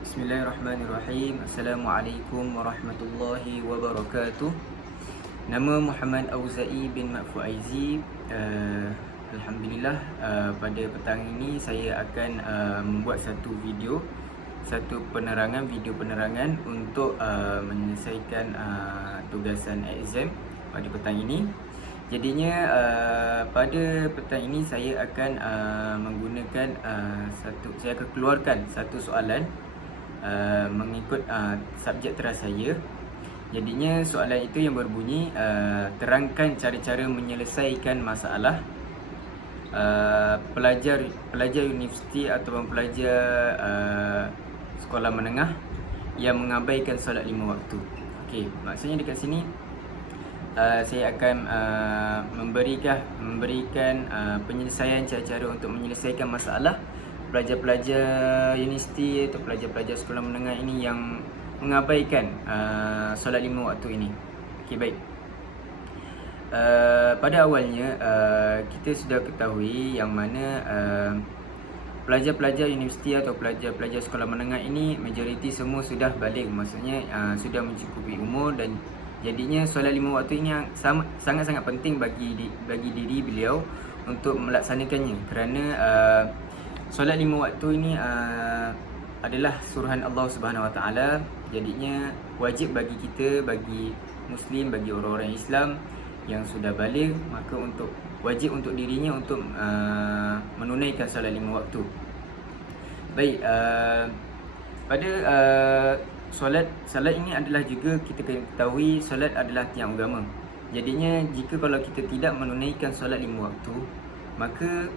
Bismillahirrahmanirrahim. Assalamualaikum warahmatullahi wabarakatuh. Nama Muhammad Auza'i bin Mak Fuaizi. Alhamdulillah, pada petang ini saya akan membuat video penerangan untuk menyelesaikan tugasan exam pada petang ini. Jadinya pada petang ini saya akan menggunakan saya akan keluarkan satu soalan mengikut subjek teras saya. Jadinya soalan itu yang berbunyi, terangkan cara-cara menyelesaikan masalah pelajar universiti ataupun pelajar sekolah menengah yang mengabaikan solat 5 waktu. Okey, maksudnya dekat sini saya akan memberikan penyelesaian cara-cara untuk menyelesaikan masalah pelajar-pelajar universiti atau pelajar-pelajar sekolah menengah ini yang mengabaikan solat 5 waktu ini. Okey, baik. Pada awalnya kita sudah ketahui yang mana pelajar-pelajar universiti atau pelajar-pelajar sekolah menengah ini majoriti semua sudah baligh, maksudnya sudah mencukupi umur, dan jadinya solat 5 waktu ini sangat-sangat penting bagi diri beliau untuk melaksanakannya, kerana solat 5 waktu ini adalah suruhan Allah Subhanahu Wa Taala. Jadinya wajib bagi kita, bagi Muslim, bagi orang-orang Islam yang sudah baligh, maka wajib untuk dirinya untuk menunaikan solat 5 waktu. Baik, pada solat ini adalah juga kita kena ketahui solat adalah tiang agama. Jadinya jika kalau kita tidak menunaikan solat 5 waktu, maka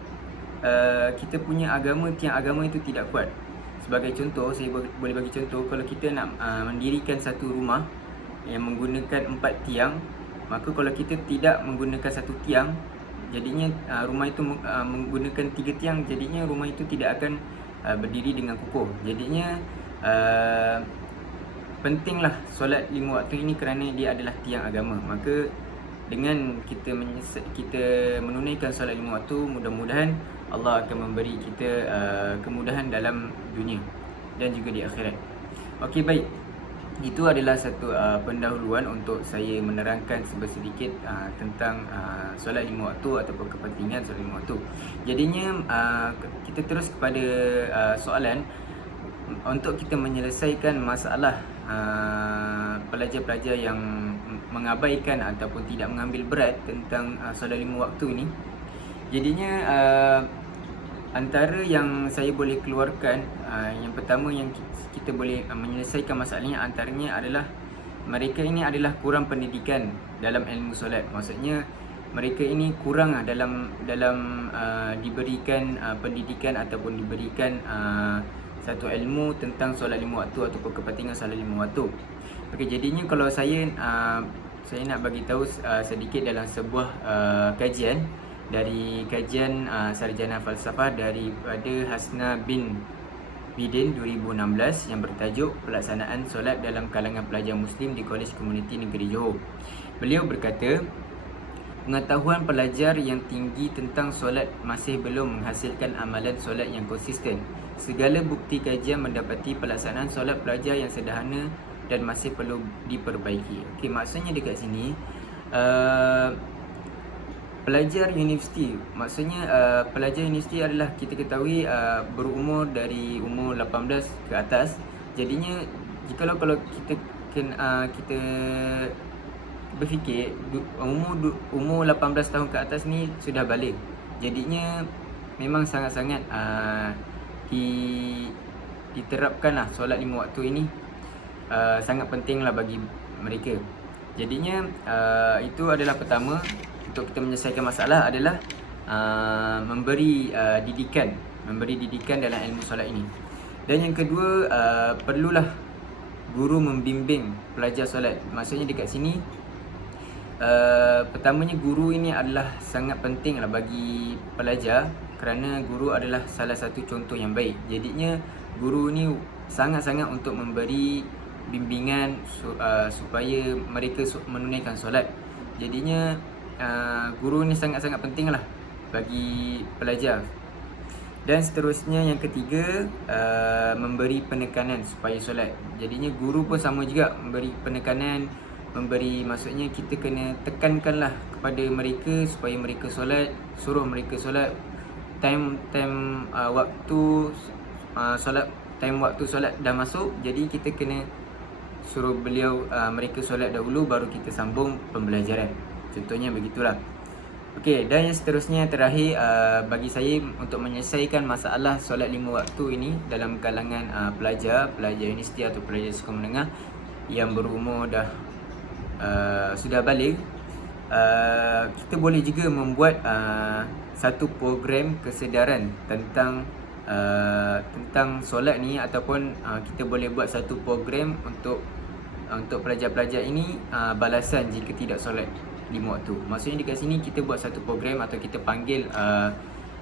kita punya tiang agama itu tidak kuat. Sebagai contoh, saya boleh bagi contoh, kalau kita nak mendirikan satu rumah yang menggunakan 4 tiang, maka kalau kita tidak menggunakan satu tiang, jadinya rumah itu menggunakan 3 tiang, jadinya rumah itu tidak akan berdiri dengan kukuh. Jadinya pentinglah solat 5 waktu ini kerana dia adalah tiang agama. Maka dengan kita menunaikan solat 5 waktu, mudah-mudahan Allah akan memberi kita kemudahan dalam dunia dan juga di akhirat. Okey, baik. Itu adalah satu pendahuluan untuk saya menerangkan sedikit tentang solat 5 waktu ataupun kepentingan solat 5 waktu. Jadinya kita terus kepada soalan untuk kita menyelesaikan masalah pelajar-pelajar yang mengabaikan ataupun tidak mengambil berat tentang solat 5 waktu ini. Jadinya antara yang saya boleh keluarkan, yang pertama yang kita boleh menyelesaikan masalahnya, antaranya adalah mereka ini adalah kurang pendidikan dalam ilmu solat. Maksudnya mereka ini kurang dalam diberikan pendidikan ataupun diberikan satu ilmu tentang solat 5 waktu ataupun kepentingan solat 5 waktu. Okey, jadinya kalau saya nak bagi tahu sedikit dalam sebuah kajian dari kajian sarjana falsafah daripada Hasna bin Bidin 2016 yang bertajuk Pelaksanaan Solat dalam Kalangan Pelajar Muslim di Kolej Komuniti Negeri Johor. Beliau berkata, pengetahuan pelajar yang tinggi tentang solat masih belum menghasilkan amalan solat yang konsisten. Segala bukti kajian mendapati pelaksanaan solat pelajar yang sederhana dan masih perlu diperbaiki. Okey, maksudnya dekat sini pelajar universiti, maksudnya pelajar universiti adalah kita ketahui berumur dari umur 18 ke atas. Jadinya jikalau kalau kita berfikir umur 18 tahun ke atas ni sudah baligh, jadinya memang sangat-sangat diterapkanlah solat 5 waktu ini, sangat pentinglah bagi mereka. Jadinya itu adalah pertama untuk kita menyelesaikan masalah adalah memberi didikan dalam ilmu solat ini. Dan yang kedua, perlulah guru membimbing pelajar solat. Maksudnya dekat sini pertamanya guru ini adalah sangat pentinglah bagi pelajar, kerana guru adalah salah satu contoh yang baik. Jadinya guru ni sangat-sangat untuk memberi bimbingan supaya mereka menunaikan solat. Jadinya guru ni sangat-sangat pentinglah bagi pelajar. Dan seterusnya yang ketiga, memberi penekanan supaya solat. Jadinya guru pun sama juga, memberi penekanan, maksudnya kita kena tekankanlah kepada mereka supaya mereka solat, suruh mereka solat. Waktu solat dah masuk, jadi kita kena suruh mereka solat dahulu, baru kita sambung pembelajaran. Contohnya begitulah. Okey, dan yang seterusnya terakhir, bagi saya untuk menyelesaikan masalah solat 5 waktu ini dalam kalangan pelajar universiti atau pelajar sekolah menengah yang berumur dah sudah baligh, kita boleh juga membuat satu program kesedaran tentang solat ni, ataupun kita boleh buat satu program untuk pelajar-pelajar ini balasan jika tidak solat 5 waktu. Maksudnya dekat sini kita buat satu program atau kita panggil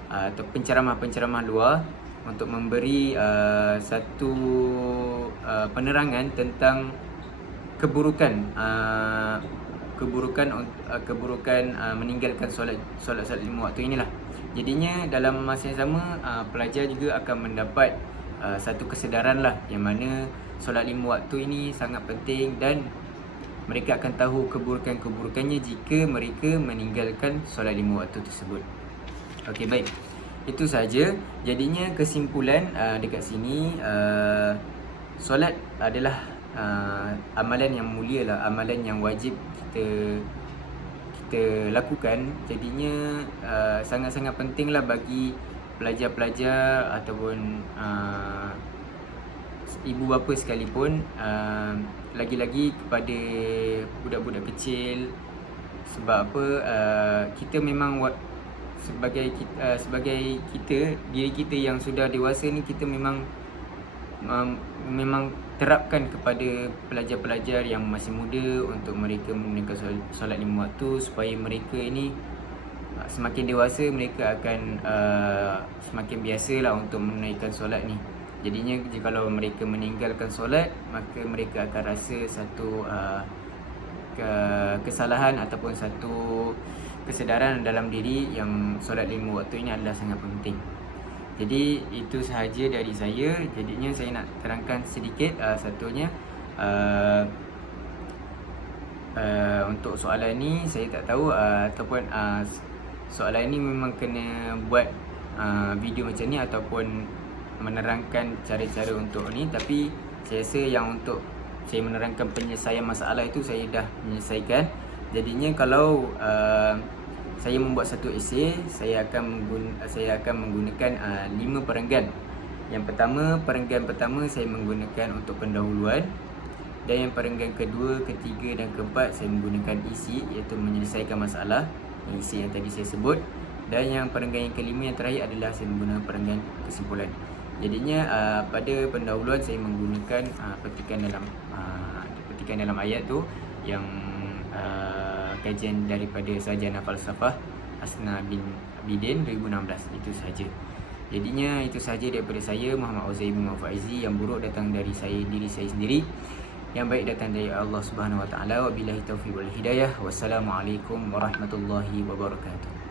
atau penceramah-penceramah luar untuk memberi satu penerangan tentang keburukan meninggalkan solat 5 waktu inilah. Jadinya dalam masa yang sama, pelajar juga akan mendapat satu kesedaran lah, yang mana solat 5 waktu ini sangat penting dan mereka akan tahu keburukannya jika mereka meninggalkan solat 5 waktu tersebut. Okey, baik. Itu saja. Jadinya kesimpulan dekat sini, solat adalah amalan yang mulia lah, amalan yang wajib kita lakukan. Jadinya sangat-sangat pentinglah bagi pelajar-pelajar ataupun ibu bapa sekalipun, lagi-lagi kepada budak-budak kecil. Sebab apa? Kita memang sebagai diri kita yang sudah dewasa ni, kita memang terapkan kepada pelajar-pelajar yang masih muda untuk mereka menunaikan solat 5 waktu, supaya mereka ini semakin dewasa mereka akan semakin biasalah untuk menunaikan solat ni. Jadinya kalau mereka meninggalkan solat, maka mereka akan rasa satu kesalahan ataupun satu kesedaran dalam diri yang solat 5 waktu ini adalah sangat penting. Jadi itu sahaja dari saya. Jadinya saya nak terangkan sedikit satunya untuk soalan ni saya tak tahu, ataupun soalan ni memang kena buat video macam ni ataupun menerangkan cara-cara untuk ni. Tapi saya rasa yang untuk saya menerangkan penyelesaian masalah itu saya dah menyelesaikan. Jadinya kalau saya membuat satu esei, saya akan menggunakan 5 perenggan. Yang perenggan pertama saya menggunakan untuk pendahuluan, dan yang perenggan kedua, ketiga dan keempat saya menggunakan isi, iaitu menyelesaikan masalah, isi yang tadi saya sebut. Dan yang perenggan yang kelima yang terakhir adalah saya menggunakan perenggan kesimpulan. Jadinya pada pendahuluan saya menggunakan petikan dalam ayat tu yang kajian daripada Sarjana Falsafah Hasna bin Abidin 2016. Itu sahaja. Jadinya itu sahaja daripada saya, Muhammad Uzair bin Faizi. Yang buruk datang dari diri saya sendiri, yang baik datang dari Allah Subhanahu Wa Taala. Wabillahi taufiq wal hidayah. Wassalamualaikum warahmatullahi wabarakatuh.